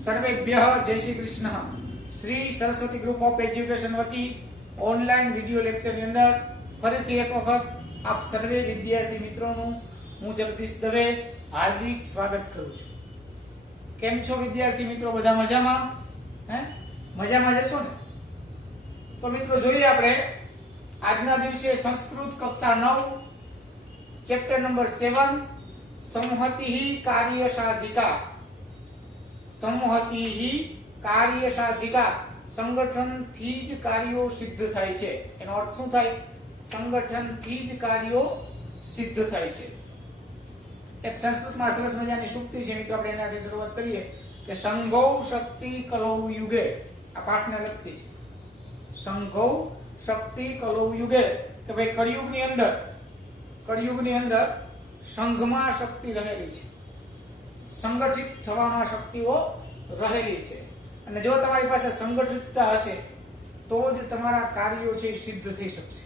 સર્વેભ્યઃ જય Shri Krishna. Shri Saraswati group of education વતી online video લેક્ચરની અંદર ફરીથી એક વખત આપ સર્વે વિદ્યાર્થી મિત્રોનું હું જગદીશ દવે હાર્દિક સ્વાગત કરું છું. કેમ છો વિદ્યાર્થી મિત્રો? બધા મજામાં? મજામાં જશો ને? તો મિત્રો જોઈએ આપણે આજના દિવસે સંસ્કૃત કક્ષા 9 ચેપ્ટર નંબર 7 સંહતિઃ કાર્યસાધિકા. સંહતિઃ કાર્યસાધિકા, સંગઠનથી જ કાર્યો સિદ્ધ થાય છે. એનો અર્થ શું થાય? સંગઠનથી જ કાર્યો સિદ્ધ થાય છે. એક સંસ્કૃતમાં સરસ મજાની સૂક્તિ છે મિત્રો, આપણે એનાથી શરૂઆત કરીએ કે સંઘૌ શક્તિ કલૌ યુગે. આ પાઠને લગતી છે. સંઘૌ શક્તિ કલૌ યુગે, કે ભાઈ કળિયુગની અંદર સંઘમાં શક્તિ રહેલી છે, સંગઠિત થવામાં શક્તિઓ રહેલી છે. અને જો તમારી પાસે સંગઠિતતા હશે તો જ તમારા કાર્યો છે સિદ્ધ થઈ શકશે,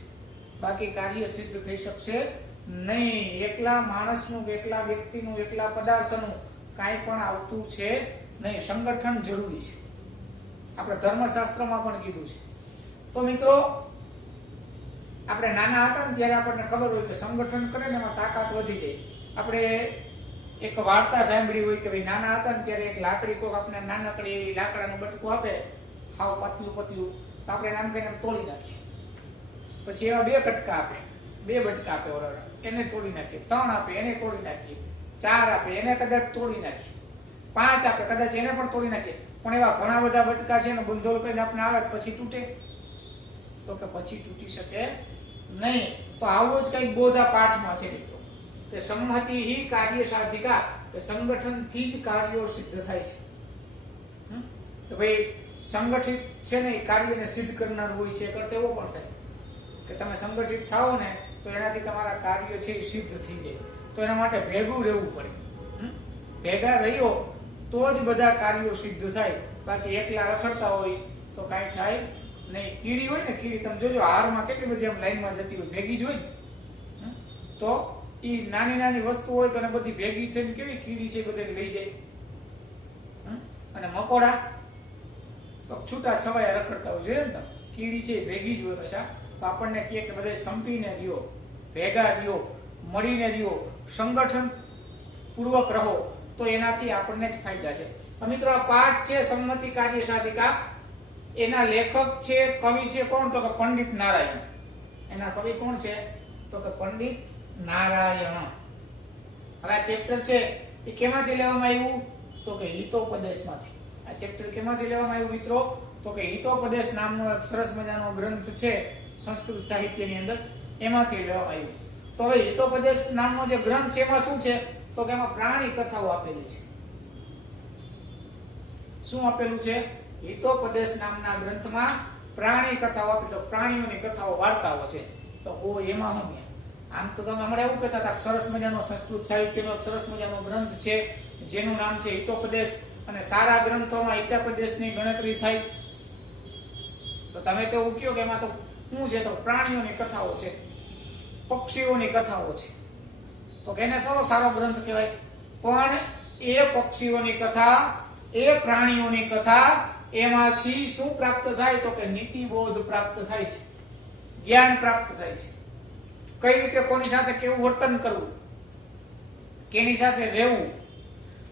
બાકી કાર્ય સિદ્ધ થઈ શકશે નહીં. એકલા માણસનું, એકલા વ્યક્તિનું, એકલા પદાર્થનું કાંઈ પણ આવતું છે નહીં. સંગઠન જરૂરી છે. આપણે ધર્મશાસ્ત્રમાં પણ કીધું છે. તો મિત્રો, આપણે નાના હતા ને ત્યારે આપણને ખબર હોય કે સંગઠન કરે ને એમાં તાકાત વધી જાય. આપણે એક વાર્તા સાંભળી હોય કે ભાઈ નાના હતા ને ત્યારે એક લાકડી કોક આપણે નાનકડી એવી લાકડાનું બટકું આપે, હાવ પતલું પતલું, તો આપણે નામ કહીને તોડી નાખીએ. પછી એવા 2 કટકા આપે, 2 બટકા આપે, એને તોડી નાખીએ. 3 આપે, એને તોડી નાખીએ. 4 આપે, એને કદાચ તોડી નાખીએ. 5 આપે, કદાચ એને પણ તોડી નાખીએ. પણ એવા ઘણા બધા બટકા છે ને બંધોલ કરીને આપણે આવે પછી તૂટે? તો કે પછી તૂટી શકે નહીં. તો આવો જ કઈક બોધ આ પાઠમાં છે મિત્રો, કે સંહતિઃ કાર્યસાધિકા, કે સંગઠનથી જ કાર્યો સિદ્ધ થાય છે. તો ભાઈ સંગઠિત છે ને એ કાર્યને સિદ્ધ કરનાર હોય છે. કરતે એવો પણ થાય કે તમે સંગઠિત થાઓ ને તો એનાથી તમારા કાર્ય છે એ સિદ્ધ થઈ જાય. તો એના માટે ભેગું રહેવું પડે. ભેગા રહ્યો તો જ બધા કાર્યો સિદ્ધ થાય, બાકી એકલા રખડતા હોય તો કાંઈ થાય નહીં. કીડી હોય ને, કીડી તમે જોજો હારમાં કેટલી બધી આમ લાઈનમાં જતી હોય, ભેગી જ હોય ને. તો એ નાની નાની વસ્તુ હોય તો એને બધી ભેગી થઈને કેવી કીડી છે બધે લઈ જાય. અને મકોડા તો છૂટા છવાયા રખડતા હોય, જોઈએ ને તમે, કીડી છે ભેગી જ હોય. પાછા તો આપણને કહે કે બધે સંપીને રહ્યો, ભેગા રહ્યો, મળીને રહ્યો, સંગઠન પૂર્વક રહો, તો એનાથી આપણને જ ફાયદા છે. મિત્રો, આ પાઠ છે સંમતિ કાર્યસાધિકા. એના લેખક છે, કવિ છે કોણ? તો કે પંડિત નારાયણ. એના કવિ કોણ છે? તો કે પંડિત નારાયણ. હવે આ ચેપ્ટર છે એ કેમાંથી લેવામાં આવ્યું? તો કે હિતોપદેશમાંથી. આ ચેપ્ટર કેમાંથી લેવામાં આવ્યું મિત્રો? તો કે હિતોપદેશ નામનો એક સરસ મજાનો ગ્રંથ છે સંસ્કૃત સાહિત્યની અંદર, એમાંથી લેવામાં આવ્યું. તો હવે હિતોપદેશ નામનો જે ગ્રંથ છે એમાં શું છે? તો કે એમાં પ્રાણી કથાઓ આપેલી છે. શું આપેલું છે? હિતોપદેશ નામના ગ્રંથમાં પ્રાણી કથાઓ આપી. તો પ્રાણીઓની કથાઓ, વાર્તાઓ છે. તો એમાં હું આમ તો તમે હમણાં એવું કહેતા હતા સરસ મજાનો સંસ્કૃત સાહિત્યનો સરસ મજાનો ગ્રંથ છે જેનું નામ છે હિતોપદેશ, અને સારા ગ્રંથોમાં હિતોપદેશની ગણતરી થાય. તો તમે તો એવું કહો કે એમાં તો શું છે? તો પ્રાણીઓની કથાઓ છે, પક્ષીઓની કથાઓ છે. તો એને થોડો સારો ગ્રંથ કહેવાય. પણ એ પક્ષીઓની કથા, એ પ્રાણીઓની કથા, એમાંથી શું પ્રાપ્ત થાય? તો કે નીતિબોધ પ્રાપ્ત થાય છે, જ્ઞાન પ્રાપ્ત થાય છે. કઈ રીતે કોની સાથે કેવું વર્તન કરવું, કેની સાથે રહેવું,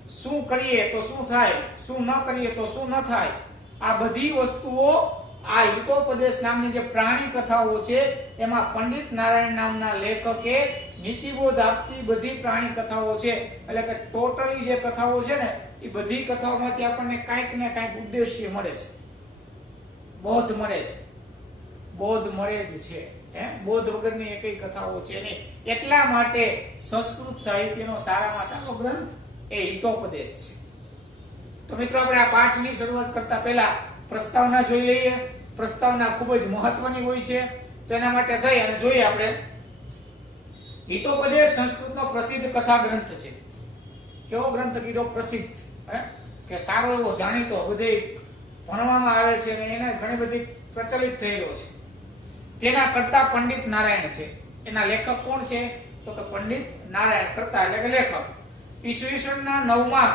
શું કરીએ તો શું થાય, શું ન કરીએ તો શું ન થાય, આ બધી વસ્તુઓ આ હિતોપદેશ નામની જે પ્રાણી કથાઓ છે એમાં પંડિત નારાયણ નામના લેખકે નીતિબોધ આપતી બધી પ્રાણી કથાઓ છે. એટલે કે ટોટલી જે કથાઓ છે ને એ બધી કથાઓમાંથી આપણને કાંઈક ને કાંઈક ઉદ્દેશ્ય મળે છે, બોધ મળે છે. બોધ મળે જ છે. બોધ વગરની એકઈ કથાઓ છે નહીં. એટલા માટે સંસ્કૃત સાહિત્યનો સારામાં સારો ગ્રંથ એ હિતોપદેશ છે. તો મિત્રો, આપણે આ પાઠની શરૂઆત કરતા પહેલા પ્રસ્તાવના જોઈ લઈએ. પ્રસ્તાવના ખૂબ જ મહત્વની હોય છે. તો એના માટે થઈ અને જોઈએ આપણે. હિતોપદેશ સંસ્કૃતનો પ્રસિદ્ધ કથા ગ્રંથ છે. કેવો ગ્રંથ કીધો? પ્રસિદ્ધ. કે સારો એવો જાણીતો, બધે ભણવામાં આવે છે અને એને ઘણી બધી પ્રચલિત થયેલો છે. તેના કરતા પંડિત નારાયણ છે. એના લેખક કોણ છે? તો કે પંડિત નારાયણ. કરતા એટલે કે લેખક. ઈસવીસનના 9મા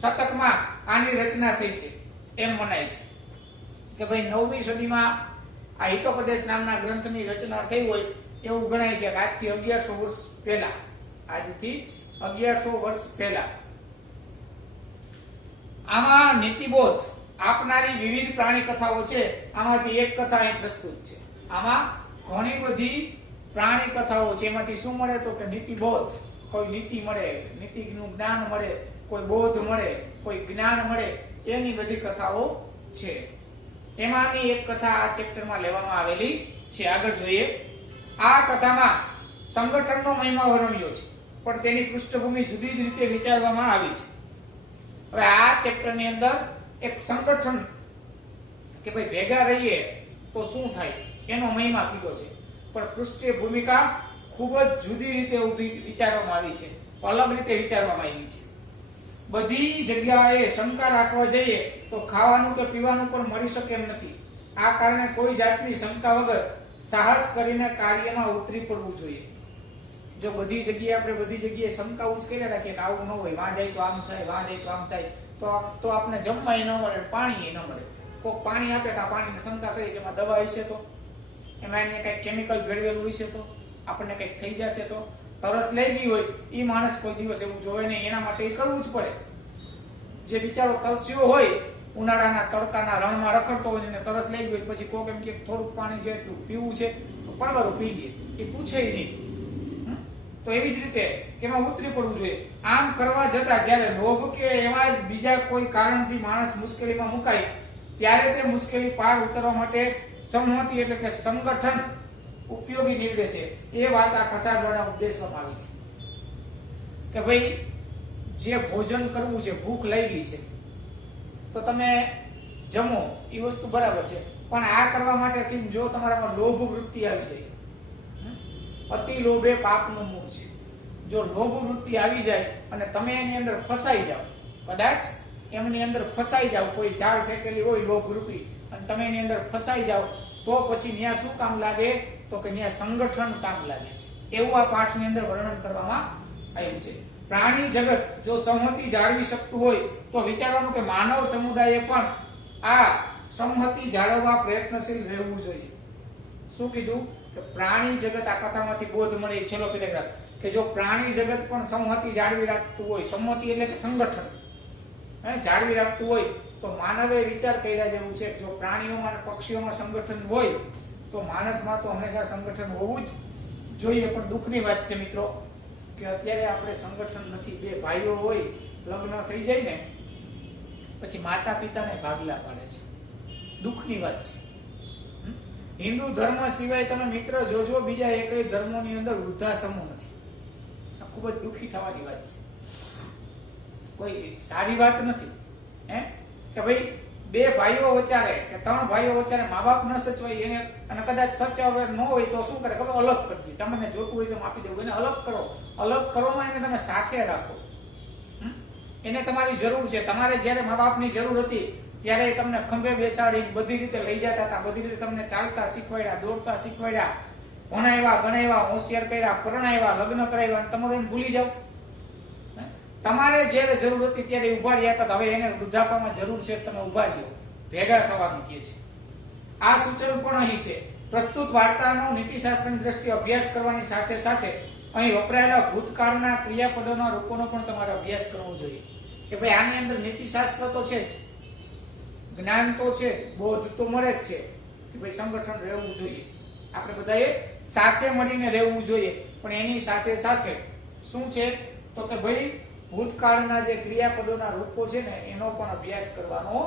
શતકમાં આની રચના થઈ છે એમ મનાય છે કે ભાઈ 9મી સદીમાં આ હિતોપદેશ નામના ગ્રંથની રચના થઈ હોય એવું ગણાય છે કે આજથી 1100 વર્ષ પહેલા, આજથી 1100 વર્ષ પહેલા. આમાં નીતિબોધ આપનારી વિવિધ પ્રાણી કથાઓ છે. આમાંથી એક કથા અહીં પ્રસ્તુત છે. આમાં ઘણી બધી પ્રાણી કથાઓ છે. એમાંથી શું મળે તો કે નીતિબોધ, કોઈ નીતિ મળે, નીતિનું જ્ઞાન મળે, કોઈ બોધ મળે, કોઈ જ્ઞાન મળે, એની બધી કથાઓ છે. એમાંની એક કથા આ ચેપ્ટરમાં લેવામાં આવેલી છે. આગળ જોઈએ. આ કથામાં સંગઠનનો મહિમા વર્ણવ્યો છે, પણ તેની પૃષ્ઠભૂમિ જુદી જ રીતે વિચારવામાં આવી છે. હવે આ ચેપ્ટરની અંદર એક સંગઠન કે ભાઈ ભેગા રહીએ તો શું થાય એનો મહિમા કીધો છે, પણ પૃષ્ઠીય ભૂમિકા ખૂબ જ જુદી રીતે વિચારવામાં આવી છે, અલગ રીતે વિચારવામાં આવી છે. બધી જગ્યાએ શંકા રાખવા જઈએ તો ખાવાનું કે પીવાનું પણ મળી શકે એમ નથી. આ કારણે કોઈ જાતની શંકા વગર સાહસ કરીને કાર્યમાં ઉતરી પડવું જોઈએ. જો બધી જગ્યાએ આપણે બધી જગ્યાએ શંકા જ કર્યા રાખીએ કે આવું ન હોય, વાં જાય તો આમ થાય, વાં જાય તો આમ થાય, તો આપણે જમવાય ન મળે, પાણી ન મળે. કોઈક પાણી આપે કે આ પાણીને શંકા કરી કે એમાં દવા હશે તો, એમાં એને કંઈક કેમિકલ ભેળવેલું હશે તો, આપણને કંઈક થઈ જશે તો, તરસ લઈ ગઈ હોય એ માણસ કોઈ દિવસ એવું જોવે નહીં. એના માટે એ કરવું જ પડે. જે બિચારો તરસ્યો હોય, ઉનાળાના તડકાના રણમાં રખડતો હોય ને તરસ લઈ ગઈ, પછી કોક એમ કે થોડુંક પાણી જેટલું પીવું છે તો પરવારો પી લે, એ પૂછે નહીં. તો એવી જ રીતે એમાં ઉતરી પડવું જોઈએ. આમ કરવા જતા જ્યારે લોભ કે એવા બીજા કોઈ કારણથી માણસ મુશ્કેલીમાં મુકાય ત્યારે તે મુશ્કેલી પાર ઉતરવા માટે સંમતિ એટલે કે સંગઠન ઉપયોગી નીવડે છે. એ વાત આ કથા દ્વારા ઉદ્દેશવામાં આવી છે કે ભાઈ જે ભોજન કરવું છે, ભૂખ લાગી છે તો તમે જમો, એ વસ્તુ બરાબર છે, પણ આ કરવા માટે જો તમારામાં લોભ વૃત્તિ આવી જાય, અતિ લોભે પાપનું મૂળ છે. જો લોભ વૃત્તિ આવી જાય અને તમે એની અંદર ફસાઈ જાઓ, કદાચ એમની અંદર ફસાઈ જાઓ, કોઈ ઝાડ ફેંકેલી હોય લોભ રૂપી અને તમે એની અંદર ફસાઈ જાઓ, તો પછી ત્યાં શું કામ લાગે તો કે ત્યાં સંગઠન કામ લાગે છે. એવું આ પાઠની અંદર વર્ણન કરવામાં આવ્યું છે. પ્રાણી જગત જો સંહતિ જાળવી શકતું હોય તો વિચારવાનું કે માનવ સમુદાયે પણ આ સંહતિ જાળવવા પ્રયત્નશીલ રહેવું જોઈએ. શું કીધું કે પ્રાણી જગત, આ કથામાંથી બોધ મળે છેલ્લો પેરેગ્રાફ, કે જો પ્રાણી જગત પણ સંહતિ જાળવી રાખતું હોય, સંમતિ એટલે કે સંગઠન જાળવી રાખતું હોય તો માનવે વિચાર કર્યા જેવું છે. જો પ્રાણીઓમાં અને પક્ષીઓમાં સંગઠન હોય તો માણસમાં તો હંમેશા સંગઠન હોવું જ જોઈએ. પણ દુઃખની વાત છે મિત્રો કે અત્યારે આપણે સંગઠન નથી. બે ભાઈઓ હોય, લગ્ન થઈ જાય ને પછી માતા પિતાને ભાગલા પાડે છે. દુઃખની વાત છે. હિન્દુ ધર્મ સિવાય તમે મિત્ર જોજો બીજા એકેય ધર્મોની અંદર વૃદ્ધાશ્રમો નથી. આ ખૂબ જ દુઃખી થવાની વાત છે. કોઈ સારી વાત નથી કે ભાઈ બે ભાઈઓ વચારે કે ત્રણ ભાઈઓ વચારે મા બાપ ન સચવાય એને, અને કદાચ સચવાય ન હોય તો શું કરે ખબર, અલગ કરી દે. તમને જોતું હોય તો આપી દેવું, એને અલગ કરો. અલગ કરોમાં એને તમે સાથે રાખો. એને તમારી જરૂર છે. તમારે જ્યારે મા બાપની જરૂર હતી ત્યારે તમને ખંભે બેસાડી બધી રીતે લઈ જતા હતા, બધી રીતે તમને ચાલતા શીખવાડ્યા, દોડતા શીખવાડ્યા, ભણાવ્યા, ગણાવ્યા, હોશિયાર કર્યા, પરણાવ્યા, લગ્ન કરાવ્યા, અને તમે એને ભૂલી જાઓ. તમારે જ્યારે જરૂર હતી ત્યારે ઉભા રહ્યા હતા, હવે એને વૃદ્ધાપામાં જરૂર છે, તમે ઉભા રહ્યો, ભેગા થવાનું કહે છે. આ સૂચન પણ અહીં છે. પ્રસ્તુત વાર્તાનો નીતિશાસ્ત્રની દ્રષ્ટિએ અભ્યાસ કરવાની સાથે સાથે અહીં વપરાયેલા ભૂતકાળના ક્રિયાપદોના રૂપોનો પણ તમારે અભ્યાસ કરવો જોઈએ. કે ભાઈ આની અંદર નીતિશાસ્ત્ર તો છે જ, જ્ઞાન તો છે, બોધ તો મળે જ છે કે ભાઈ સંગઠન રહેવું જોઈએ, આપણે બધાએ સાથે મળીને રહેવું જોઈએ. પણ એની સાથે સાથે શું છે તો કે ભાઈ ભૂતકાળના જે ક્રિયાપદોના રૂપો છે ને એનો પણ અભ્યાસ કરવાનો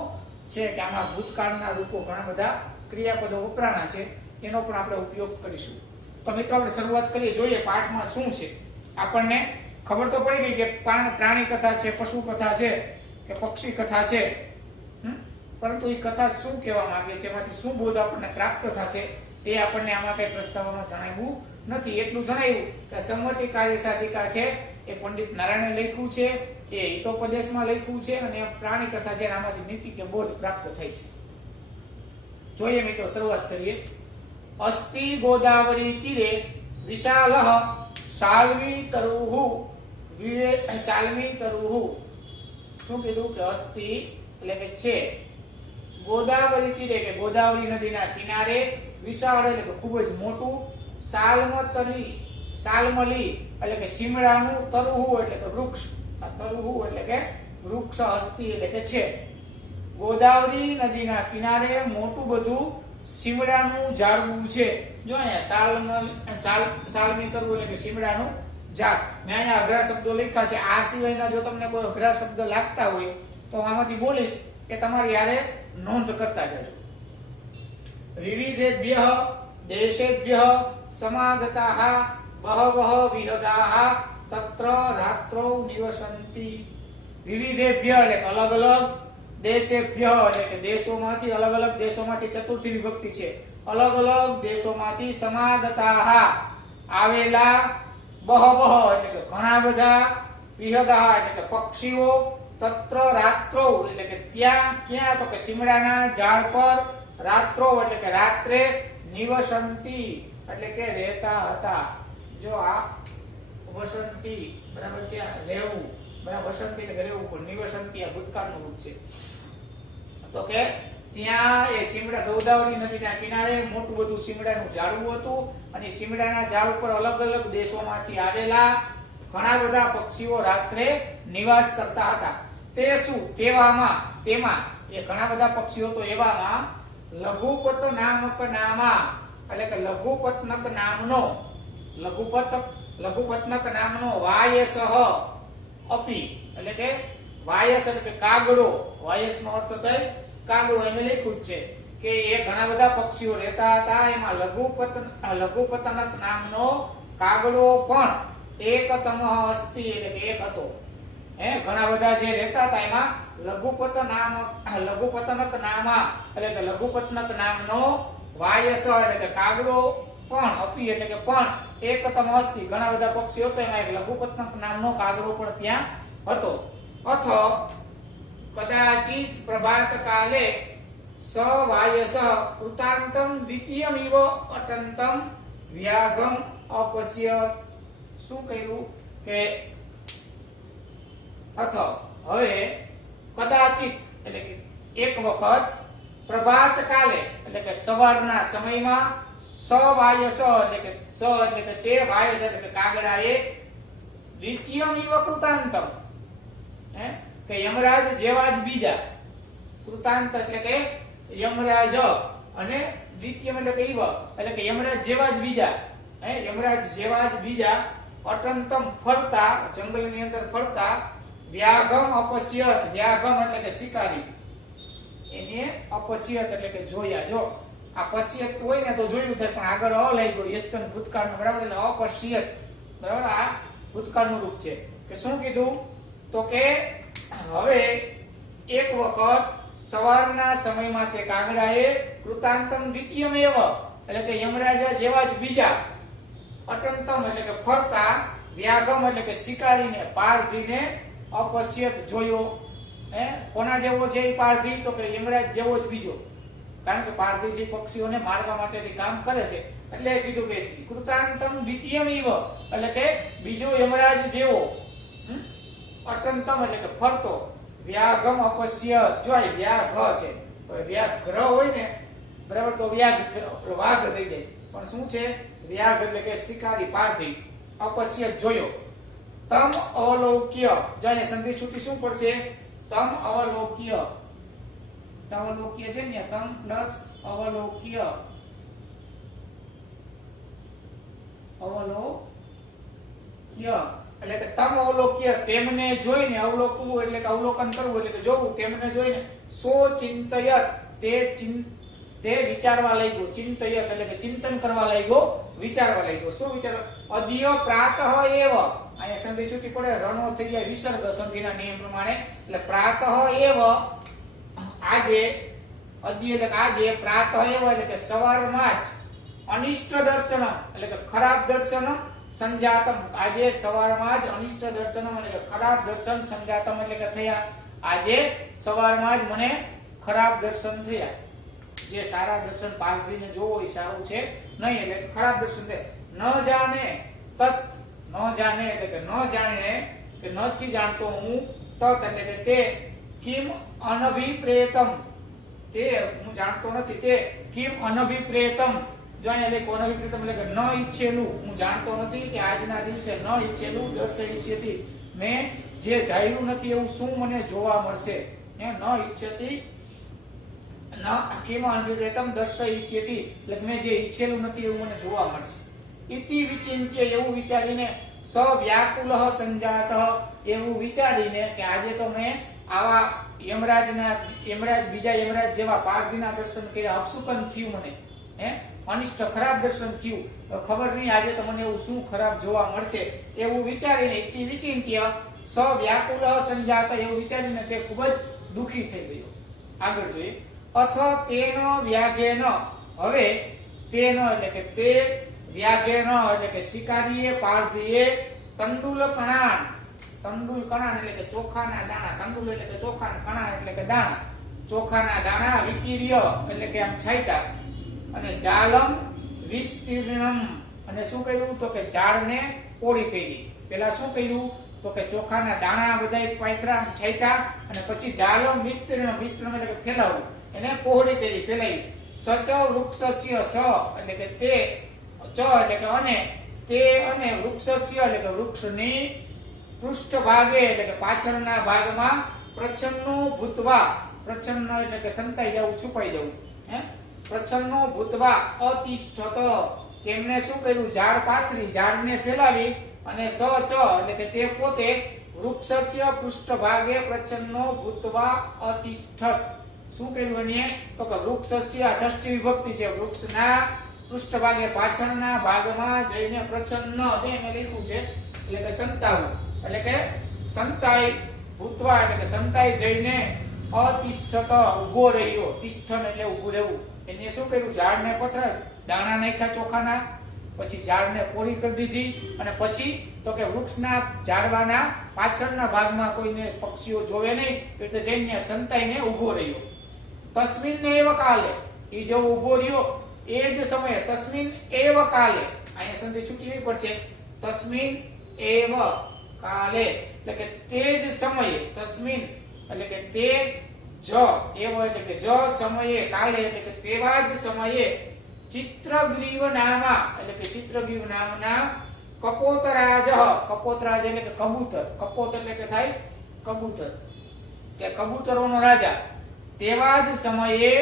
છે. કે આમાં ભૂતકાળના રૂપો ઘણા બધા ક્રિયાપદો વપરાના છે, એનો પણ આપણે ઉપયોગ કરીશું. તો મિત્રો આપણે શરૂઆત કરીએ, જોઈએ પાઠમાં શું છે. આપણને ખબર તો પડી ગઈ કે પ્રાણી કથા છે, પશુ કથા છે કે પક્ષી કથા છે, પરંતુ એ કથા શું કહેવા માંગે છે, એમાંથી શું બોધ આપણને પ્રાપ્ત થશે એ આપણને આમાં કઈ પ્રસ્તાવમાં જણાવ્યું નથી. એટલું જણાવ્યું કે સંમતિ કાર્ય સાધિકા છે એ પંડિત નારાયણે લખ્યું છે, એ હિતોપદેશમાં લખ્યું છે, અને પ્રાણી કથા છે આમાંથી નીતિ કે બોધ પ્રાપ્ત થઈ છે. જોઈએ મિત્રો, શરૂઆત કરીએ. અસ્તિ ગોદાવરી તીરે વિશાલઃ શાલ્વી તરુઃ શું કીધું કે અસ્તિ એટલે કે છે. ગોદાવરી તીરે કે ગોદાવરી નદીના કિનારે વિશાળ એટલે કે ખૂબ જ મોટું સાલમલી એટલે કે શિમળાનું તરુહુ એટલે કે વૃક્ષ. આ તરુહુ એટલે કે વૃક્ષ અસ્તિ એટલે કે છે. ગોદાવરી નદીના કિનારે મોટું બધું શિમળાનું ઝાડવું છે. જો અહીંયા સાલમી તરવું એટલે કે શિમળાનું ઝાડ. મેં અહીંયા અઘરા શબ્દો લખ્યા છે. આ સિવાયના જો તમને કોઈ અઘરા શબ્દ લાગતા હોય તો આમાંથી બોલીશ કે તમારી યારે નોંધ કરતા જજો. વિવિધેભ્ય દેશેભ્ય સમાગતાઃ બહવઃ વિહગાઃ તત્ર રાત્રૌ નિવસન્તિ. વિવિધેભ્ય એટલે અલગ અલગ, દેશેભ્ય એટલે કે દેશોમાંથી, અલગ અલગ દેશોમાંથી, ચતુર્થી વિભક્તિ છે. અલગ અલગ દેશોમાંથી, સમાગતાઃ આવેલા, બહવઃ એટલે કે ઘણા બધા, વિહગાઃ એટલે કે પક્ષીઓ, તત્ર રાત્રૌ એટલે કે ત્યાં, ક્યાં તો કે શિમળાના ઝાડ પર, રાત્રૌ એટલે કે રાત્રે, નિવસંતિ એટલે કે રહેતા હતા. જો આ વસંતી બરાબર છે, રહેવું બરાબર, વસંતી એટલે કે રહેવું, પણ નિવસંતી આ ભૂતકાળનું રૂપ છે. તો કે ત્યાં એ શિમળા ગોદાવરી નદીના કિનારે મોટું બધું શિમળાનું ઝાડવું હતું અને શિમળાના ઝાડ ઉપર અલગ અલગ દેશોમાંથી આવેલા ઘણા બધા પક્ષીઓ રાત્રે નિવાસ કરતા હતા. તે શું? તેમાં એ ઘણા બધા પક્ષીઓ તો એવામાં લઘુપત નામક નામા એટલે કે લઘુપત્નક નામનો વાયસઃ અપી એટલે કે વાયસ એટલે કે કાગડો, વાયસનો અર્થ થાય કાગડો. એમ લખ્યું છે કે એ ઘણા બધા પક્ષીઓ રહેતા હતા. એમાં લઘુપત્નક નામનો કાગડો પણ એકતમઃ અસ્તિ એટલે કે એક હતો. ઘણા બધા જે રહેતા હતા એમાં લઘુપત્નક નામા એટલે કે લઘુપત્નક નામનો વાયસ એટલે કે કાગડો પણ, અપી એટલે કે પણ, એકતમ અસ્તિ ઘણા બધા પક્ષીઓ હતા એમાં એક લઘુપત્નક નામનો કાગડો પણ ત્યાં હતો. અથ કદાચિત પ્રભાત કાલે સ વાયસ કૃતાંતમ દ્વિતીયમિવ અટંતમ વ્યાઘમ અપશ્ય. શું કહ્યું કે અથ હવે કદાચિત એટલે કે એક વખત, પ્રભાત કાલે એટલે કે સવારના સમયમાં, સ વાયસ એટલે કે તે વાયસ એટલે કે કાગડાએ, દ્વિતીયમિવ કૃતાંતમ કે યમરાજ જેવા જ બીજા, કૃતાંત એટલે કે યમરાજ અને દ્વિતીયમ એટલે કે ઇવ એટલે કે યમરાજ જેવા જ બીજા, યમરાજ જેવા જ બીજા, અટંતમ ફરતા, જંગલની અંદર ફરતા, વ્યાઘમ અપશ્યત, વ્યાઘમ એટલે કે શિકારી, એને અપશ્યત એટલે કે જોયા. જો આ પશ્યત હોય ને તો જોયું થાય, પણ આગળ અ લઈ ગયો યસ્તન ભૂતકાળનું બરાબર, એટલે અપશ્યત બરાબર. આ ભૂતકાળનું રૂપ છે. કે શું કીધું તો કે હવે એક વખત સવારના સમયમાં તે કાગડાએ કૃતાંતમ દ્વિતીયમેવ એટલે કે યમરાજા જેવા જ બીજા, અટંતમ એટલે કે ફરતા, વ્યાઘમ એટલે કે શિકારીને, પારધીને, અપશ્યત જોયો. કોના જેવો છે એ પારધી? તો કે યમરાજ જેવો જ બીજો, કારણ કે પારધી જે પક્ષીઓને મારવા માટેથી કામ કરે છે. એટલે કીધું કે કૃતાંતમ દ્વિતીયમિવ એટલે કે બીજો યમરાજ જેવો, અટંતમ એટલે કે ફરતો, વ્યાઘમ અપશ્યત. જો આ વ્યાઘ છે, વ્યાઘ્ર હોય ને બરાબર તો વાઘ થઈ જાય, પણ શું છે વ્યાઘ એટલે કે શિકારી, પારધી. અપશ્યત જોયો. તમ અવલોક્ય, જો અહીંયા સંધિ છૂટી શું પડશે? તમ અવલોક્ય. અવલોક્ય છે ને, તમ પ્લસ અવલોક્ય, અવલોક્ય એટલે કે તમ અવલોક્ય, તેમને જોઈને, અવલોકવું એટલે કે અવલોકન કરવું એટલે કે જોવું, તેમને જોઈને, સો ચિંતયત તે વિચારવા લાગ્યો, ચિંતયત એટલે કે ચિંતન કરવા લાગ્યો, વિચારવા લાગ્યો. શું વિચારવા? અદ્ય પ્રાતઃ એવ, અહીંયા સંધિ છૂટી પડે, રણો થઈ ગયા વિસર્ગ સંધિના નિયમ પ્રમાણે, એટલે પ્રાતઃ એવ આજે, અદ્ય એટલે કે આજે, પ્રાતઃ એવ એટલે કે સવારમાં જ, અનિષ્ટ દર્શન એટલે કે ખરાબ દર્શન, સંજાતમ આજે સવારમાં જ, અનિષ્ટ દર્શનમ એટલે કે ખરાબ દર્શન, સંજાતમ એટલે કે થયા, આજે સવારમાં જ મને ખરાબ દર્શન થયા. જે સારા દર્શન પારધીને જોવો એ સારું છે નહીં, એટલે ખરાબ દર્શન થયા. ન જાણે તત, ન જાણે એટલે કે ન જાણે કે નથી જાણતો હું, તત એટલે કે તે કિમ અનભિપ્રેતમ તે હું જાણતો નથી તે કિમ અનભિપ્રેતમ જો અહીંયા લેખો અનભિપ્રેતમ એટલે કે ન ઈચ્છેલું હું જાણતો નથી કે આજના દિવસે ન ઈચ્છેલું દર્શયિષ્યતિ મેં જે ધાર્યું નથી એવું શું મને જોવા મળશે ન ઈચ્છતી ન કિમ અનભિપ્રેતમ દર્શયિષ્યતિ એટલે મેં જે ઈચ્છેલું નથી એવું મને જોવા મળશે ઇતિ વિચિંત્ય એવું વિચારીને સ વ્યાકુલઃ સંજાતઃ એવું વિચારીને કે આજે તો મેં આવા યમરાજ બીજા યમરાજ જેવા પારધીના દર્શન કર્યા અપસુકન થયું મને અનિષ્ટ ખરાબ દર્શન થયું ખબર નહીં આજે તો મને એવું શું ખરાબ જોવા મળશે એવું વિચારીને ઇતિ વિચિંત્ય સ વ્યાકુલઃ સંજાત એવું વિચારીને તે ખૂબ જ દુખી થઈ ગયો આગળ જોઈએ અથ તેનો વ્યાઘેન હવે તેનો એટલે કે તે વ્યાઘેન એટલે કે શિકારીએ પારધીએ તંડુલ કણાન એટલે કે ચોખાના દાણા તંડુલ એટલે કે ચોખા કણા એટલે કે દાણા ચોખાના દાણા વિકીર્ય એટલે કે આમ છાંટ્યા અને જાલમ વિસ્તીર્ણમ અને શું કર્યું તો કે ઝાડને પોળી કરી પેલા શું કર્યું તો કે ચોખાના દાણા બધાય પાથરા છાંટ્યા અને પછી જાલમ વિસ્તીર્ણમ એટલે કે ફેલાવવું એને પહોળી કરી ફેલાવી સચ વૃક્ષસ્ય સ એટલે કે તે ચ એટલે કે અને તે અને વૃક્ષસ્ય એટલે કે વૃક્ષની પૃષ્ઠભાગે એટલે કે પાછળના ભાગમાં પ્રચ્છન્નો ભૂતવા પ્રચ્છન્ન એટલે કે સંતાઈ જવું છુપાઈ જવું પ્રચ્છન્નો ભૂતવા અતિષ્ઠત તેમને શું કર્યું ઝાડ પાથરી ઝાડને ફેલાવી અને સ ચ એટલે કે તે પોતે વૃક્ષસ્ય પૃષ્ઠભાગે પ્રચ્છન્નો ભૂતવા અતિષ્ઠત શું કર્યું એને તો કે વૃક્ષસ્ય ષષ્ઠી વિભક્તિ છે વૃક્ષના પૃષ્ઠભાગે પાછળના ભાગમાં જઈને પ્રચ્છન્ન જે મેં લખ્યું છે એટલે કે સંતાવું એટલે કે સંતાઈ ભૂતવા એટલે કે સંતાઈ જઈને અતિષ્ઠત ઉભો રહ્યો તિષ્ઠન એટલે ઉભું રહેવું એને શું કર્યું ઝાડને પથરાવ્યું દાણા નાખ્યા ચોખાના પછી ઝાડને પોળી કરી દીધી અને પછી તો કે વૃક્ષના ઝાડવાના પાછળના ભાગમાં કોઈને પક્ષીઓ જોવે નહીં એટલે જઈને સંતાઈને ઉભો રહ્યો તસ્મિન એવ કાલે એ જો ઉભો રહ્યો એ જ સમયે તસ્મિન એવ કાલે અહીંયા સંધિ છૂટી પડશે તસ્મિન એવ કાલે એટલે કે તે જ સમયે તસ્મિન એટલે કે તે જ એવો એટલે કે જ સમયે કાલે એટલે કે તેવા જ સમયે ચિત્રગ્રીવ નામા એટલે કે ચિત્રગ્રીવ નામના કપોતરાજ એટલે કે કબૂતર કપોત એટલે કે થાય કબૂતર કે કબૂતરોનો રાજા તેવા જ સમયે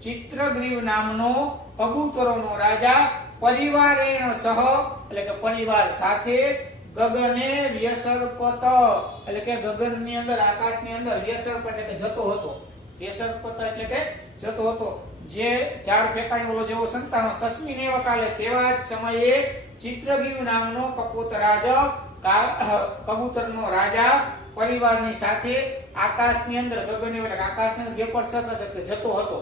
ચિત્રગ્રીવ નામનો કબૂતરોનો રાજા પરિવારેણ સહ એટલે કે પરિવાર સાથે ગગને વ્યસર્પત એટલે કે ગગનની અંદર આકાશની અંદર વ્યસર્પ એટલે કે જતો હતો વ્યસર્પત એટલે કે જતો હતો જે ઝાડ ફેંકાઈ ઓલો જેવો સંતાનો તસ્મિન એવ કાલે તેવા જ સમયે ચિત્રગીવ નામનો કપોતરાજ કબૂતરનો રાજા પરિવારની સાથે આકાશની અંદર ગગન એટલે આકાશની અંદર વ્યપરસત એટલે જતો હતો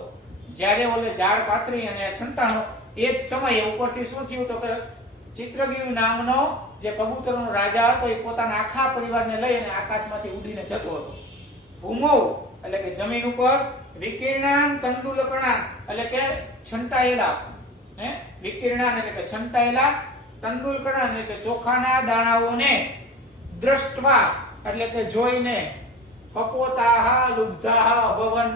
જ્યારે ઓલે ઝાડ પાથરી અને સંતાનો એ જ સમયે ઉપરથી શું થયું તો કે ચિત્રગીવ નામનો જે કબૂતરનો રાજા હતો એ પોતાના આખા પરિવારને લઈ અને આકાશમાંથી ઉડીને જતો હતો ભૂમો એટલે કે જમીન ઉપર વિકીર્ણાન તંડુલકણા એટલે કે છંટાયેલા વિકીર્ણાન એટલે કે છંટાયેલા તંડુલકણા એટલે કે ચોખાના દાણાઓને દ્રષ્ટવા એટલે કે જોઈને કપોતાહ લુબ્ધાહ ભવન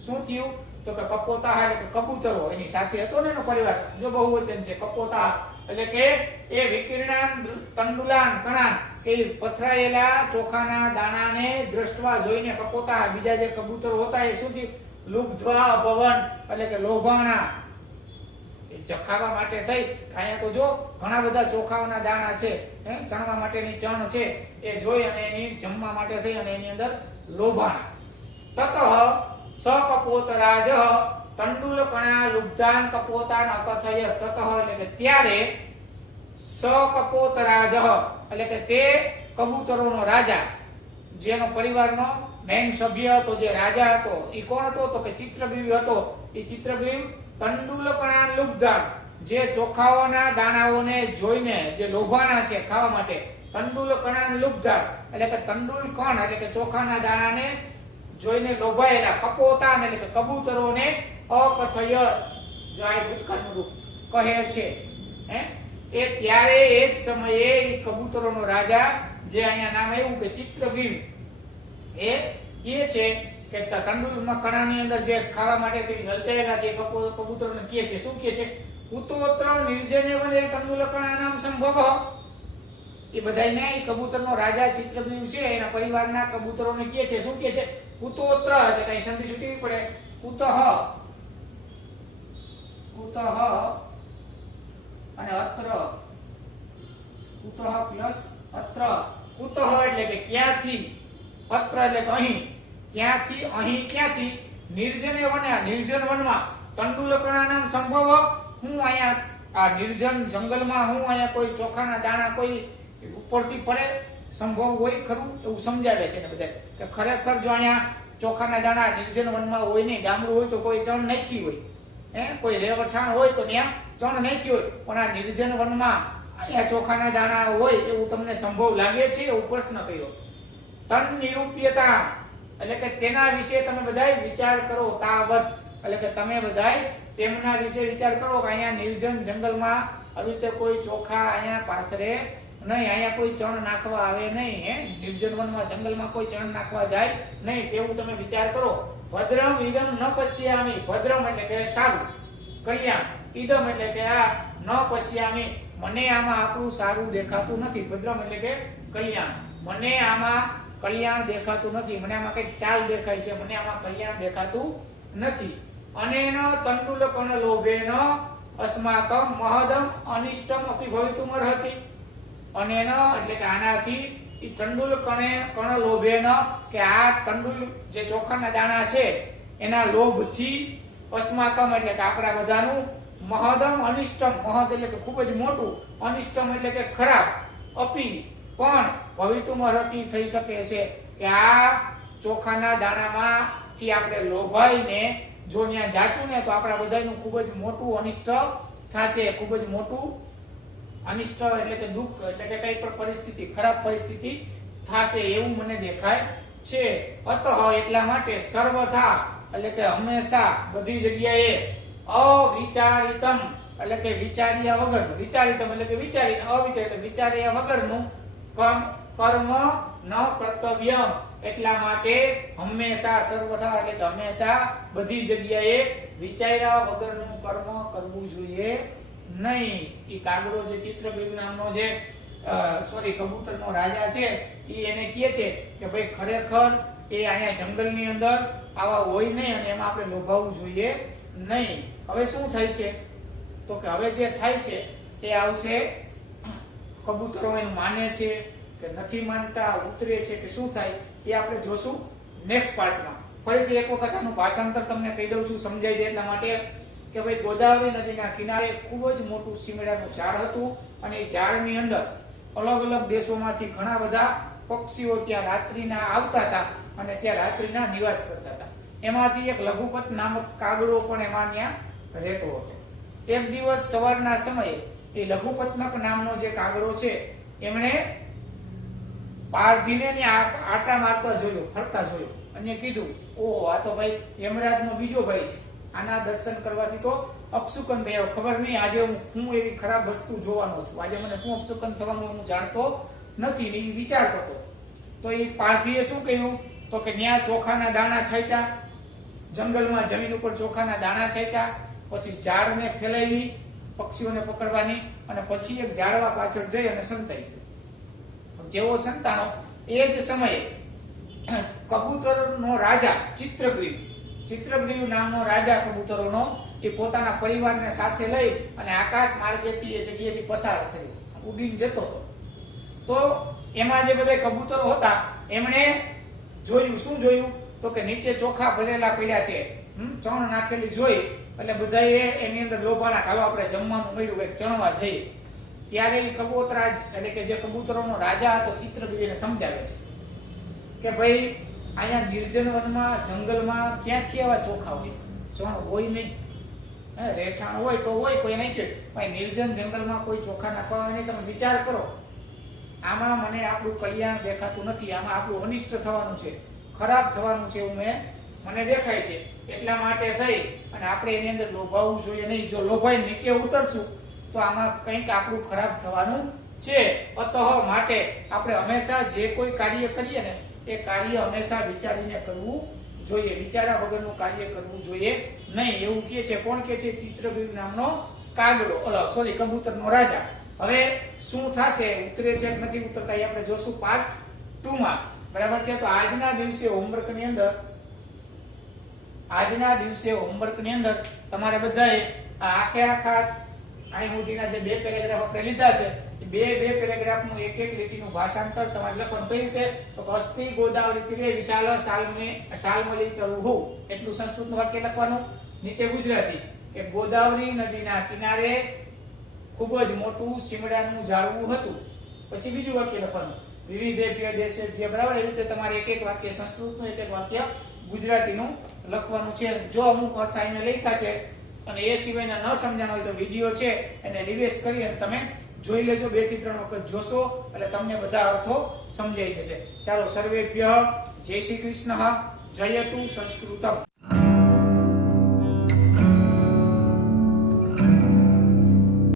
શું થયું તો કે કપોતાહ એટલે કે કબૂતરો એની સાથે હતો ને એનો પરિવાર જો બહુવચન છે કપોતાહ એટલે કે એ વિકીર્ણાન તંડુલાન કણા કે પથરાયેલા ચોખાના દાણાને દ્રષ્ટવા જોઈને કપોતાહ બીજા જે કબૂતરો હતા એ શું થયું લુબ્ધ્વા ભવન એટલે કે લોભાણા ચખાવા માટે થઈ અહીંયા તો જો ઘણા બધા ચોખાના દાણા છે ચણવા માટેની ચણ છે એ જોઈ અને એની જમવા માટે થઈ અને એની અંદર લોભાણા તતઃ સ કપોતરાજ તંડુલકણા લુબ્ધાન કપોતાન અકથય તતઃ એટલે કે ત્યારે સ કપોતરાજ એટલે કે તે કબૂતરોનો રાજા જેનો પરિવારનો મેઇન સભ્ય હતો જે રાજા હતો એ કોણ હતો તો કે ચિત્રગ્રીવ હતો એ ચિત્રગ્રીવ તંડુલકણા લુબ્ધાન જે ચોખાઓના દાણાઓને જોઈને જે લોભાણા છે ખાવા માટે તંડુલકણા લુબ્ધાન એટલે કે તંડુલ કણ એટલે કે ચોખાના દાણાને જોઈને લોભાયેલા કપોતાન એટલે કે કબૂતરોને અકથય જો આ ભૂતકાળનું રૂપ કહે છે એ ત્યારે એ જ સમયે કબૂતરોનો રાજા જે અહીંયા નામ આવ્યું કે ચિત્રગ્રીવ એ કહે છે કે તંડુલમાં કણાની અંદર જે ખાવા માટેથી લલચાયેલા છે કબૂતરોને કહે છે, શું કહે છે? કુતોત્ર નિર્જને વને તંડુલ કણાનામ સંભવ. એ બધાયને એ કબૂતરનો રાજા ચિત્રગ્રીવ છે એના પરિવારના કબૂતરોને કહે છે, શું કહે છે? કુતોત્ર એટલે કઈ સંધિ છૂટવી પડે. કુતઃ અને અત્ર, કુતઃ પ્લસ અત્ર. કુતઃ એટલે કે ક્યાંથી, અત્ર એટલે કે અહીં, ક્યાંથી, અહીં ક્યાંથી, નિર્જને વને નિર્જન વનમાં તંડુલકણા નામ સંભવ. હું અહીંયા આ નિર્જન જંગલમાં હું અહીંયા કોઈ ચોખાના દાણા કોઈ ઉપરથી પડે સંભવ હોય ખરું? એવું સમજાવે છે ને બધા કે ખરેખર જો અહીંયા ચોખાના દાણા નિર્જન વનમાં હોય નહીં, ગામડું હોય તો કોઈ ચણ નાખી હોય, કોઈ રેવઠાણ હોય તો ત્યાં ચણ નાખી હોય, પણ આ નિર્જન વનમાં અહીંયા ચોખાના દાણા હોય એવું તમને સંભવ લાગે છે? એવું પ્રશ્ન કર્યો. તન નિરૂપ્યતા એટલે કે તેના વિશે તમે બધાય વિચાર કરો. તાવત એટલે કે તમે બધાય તેમના વિશે વિચાર કરો કે અહીંયા નિર્જન જંગલમાં આવી રીતે કોઈ ચોખા અહીંયા પાથરે નહીં, અહીંયા કોઈ ચણ નાખવા આવે નહીં, નિર્જન વનમાં જંગલમાં કોઈ ચણ નાખવા જાય નહીં, તેવું તમે વિચાર કરો. ભદ્રમ ઇદમ ન પશ્યામિ. ભદ્રમ એટલે કે સારું, કલ્યાણ. ઇદમ એટલે કે આ ન પશ્યામિ, મને આમાં આપણું સારું દેખાતું નથી. ભદ્રમ એટલે કે કલ્યાણ. મને આમાં કલ્યાણ દેખાતું નથી, મને આમાં કઈક ચાલ દેખાય છે, મને આમાં કલ્યાણ દેખાતું નથી. અનેન તંડુલકન લોભેન અસ્માકમ મહદમ અનિષ્ટમ અપી ભવિતુમ અર્હતિ. અનેન એટલે કે આનાથી ઈ તંડુલ કણ લોભેન કે આ તંડુલ જે ચોખાના દાણા છે એના લોભથી અસ્માકમ એટલે કે આપણા બધાનું મહદમ અનિષ્ટમ, મહદ એટલે કે ખૂબ જ મોટું, અનિષ્ટમ એટલે કે ખરાબ, અપી પણ ભવિતુમ અર્હતિ થઈ શકે છે કે આ ચોખાના દાણામાંથી આપણે લોભાઈને જો ત્યાં જાશું ને તો આપણા બધાનું ખૂબ જ મોટું અનિષ્ટ થશે. ખૂબ જ મોટું અનિષ્ટ એટલે કે દુઃખ એટલે કે કઈ પણ પરિસ્થિતિ, ખરાબ પરિસ્થિતિ થશે એવું મને દેખાય છે. અતઃ એટલા માટે સર્વથા એટલે કે હંમેશા બધી જગ્યાએ અવિચારિતમ એટલે કે વિચાર્યા વગરનું, વિચારિતમ એટલે કે વિચારીને, અવિચાર એટલે વિચાર્યા વગરનું કર્મ ન કર્તવ્યમ. એટલા માટે હંમેશા સર્વથા એટલે કે હંમેશા બધી જગ્યાએ વિચાર્યા વગરનું કર્મ કરવું જોઈએ નહીં. એ કાગડો જે ચિત્રગ્રીવ નામનો જે કબૂતરનો રાજા છે એ એને કહે છે કે ભાઈ ખરેખર એ અહીંયા જંગલની અંદર આવા હોય નહીં અને એમાં આપણે લોભાવવું જોઈએ નહીં. હવે શું થાય છે તો કે હવે જે થાય છે એ આવશે, કબૂતરો એનું માને છે કે નથી માનતા, ઉતરે છે કે શું થાય એ આપણે જોશું નેક્સ્ટ પાર્ટમાં. ફરીથી એક વખત આનું ભાષાંતર તમને કહી દઉં છું, સમજાય જાય એટલા માટે કે ભાઈ ગોદાવરી નદીના કિનારે ખૂબ જ મોટું સીમડાનું ઝાડ હતું અને એ ઝાડની અંદર અલગ અલગ દેશોમાંથી ઘણા બધા પક્ષીઓ ત્યાં રાત્રિના આવતા હતા અને ત્યાં રાત્રિના નિવાસ કરતા હતા. એમાંથી એક લઘુપત નામક કાગડો પણ એમાં ત્યાં રહેતો હતો. એક દિવસ સવારના સમયે એ લઘુપત્નક નામનો જે કાગડો છે એમણે પારધીને આટા મારતા જોયો, ફરતા જોયો અને કીધું, ઓહો આ તો ભાઈ યમરાજનો બીજો ભાઈ છે, આના દર્શન કરવાથી તો અપશુકન થયો. ખબર નહીં આજે હું એવી ખરાબ વસ્તુ જોવાનો છું, આજે મને શું અપશુકન થવાનું હું જાણતો નથી ને એ વિચારતો હતો. તો એ પારધીએ શું કહ્યું તો કે ત્યાં ચોખાના દાણા છાંટ્યા, જંગલમાં જમીન ઉપર ચોખાના દાણા છાંટ્યા, પછી ઝાડને ફેલાવી પક્ષીઓને પકડવાની અને પછી એક ઝાડવા પાછળ જઈ અને સંતાઈ ગયો. જેવો સંતાનો એ જ સમયે કબૂતરનો રાજા ચિત્રગ્રીવ નામનો રાજા કબૂતરોનો એ પોતાના પરિવારને સાથે લઈ અને આકાશ માર્ગેથી એ જગ્યાએથી પસાર થયો, ઉડીને જતો હતો. તો એમાં જે બધા કબૂતરો હતા એમણે જોયું, શું જોયું તો કે નીચે ચોખા ભરેલા પડ્યા છે, ચણ નાખેલી જોઈ એટલે બધાએ એની અંદર લોભાણા, હાલો આપણે જમવાનું મળ્યું કે ચણવા જઈએ. ત્યારે એ કબૂતરાજ એટલે કે જે કબૂતરોનો રાજા હતો ચિત્રગ્રીવને સમજાવે છે કે ભાઈ અહીંયા નિર્જન વનમાં જંગલમાં ક્યાંથી આવા ચોખા હોય, ચણ હોય નહીં, રહેઠાણ હોય તો હોય, કોઈ નહીં કે ભાઈ નિર્જન જંગલમાં કોઈ ચોખા નાખવા નહીં. તમે વિચાર કરો, આમાં મને આપણું કલ્યાણ દેખાતું નથી, આમાં આપણું અનિષ્ટ થવાનું છે, ખરાબ થવાનું છે એવું મને દેખાય છે. એટલા માટે થઈ અને આપણે એની અંદર લોભાવવું જોઈએ નહીં. જો લોભાઈ નીચે ઉતરશું તો આમાં કંઈક આપણું ખરાબ થવાનું છે. અતઃ માટે આપણે હંમેશા જે કોઈ કાર્ય કરીએ ને એ કાર્ય હંમેશા વિચારીને કરવું જોઈએ, વિચારા વગરનું કાર્ય કરવું જોઈએ નહીં, એવું કહે છે. કોણ કહે છે? ચિત્રગુપ્ત નામનો કાગડો, સોરી કબૂતરનો રાજા. હવે શું થશે, ઉતરે છે કે નથી ઉતરતા એ આપણે જોશું પાર્ટ 2 માં. બરાબર છે? તો આજના દિવસે હોમવર્કની અંદર તમારે બધાએ આખા અહીં સુધીના જે 2 પેરેગ્રાફ આપણે લીધા છે એ બે પેરેગ્રાફનું એક લીટીનું ભાષાંતર તમારે લખવાનું. કઈ રીતે? તો અસ્તિ ગોદાવરી તીરે વિશાલ શાલ્મલી તરુહુ, એટલું સંસ્કૃતનું વાક્ય લખવાનું. નીચે ગુજરાતી કે ગોદાવરી નદીના કિનારે ખૂબ જ મોટું શીમડાનું ઝાડવું હતું. પછી બીજું વાક્ય લખવાનું વિવિધેભ્ય દેશેભ્ય. બરાબર? એ રીતે તમારે એક વાક્ય સંસ્કૃતનું, એક વાક્ય ગુજરાતીનું લખવાનું છે. જો અમુક અર્થ આઈને લખ્યા છે અને એ સિવાયના ન સમજાણા હોય તો વિડિયો છે એને રિવાઇઝ કરી અને તમે જોઈ લેજો, 2 થી 3 વખત જોશો એટલે તમને બધા અર્થો સમજાઈ જશે. ચાલો, સર્વેભ્ય જય શ્રી કૃષ્ણ, જયતુ સંસ્કૃતમ.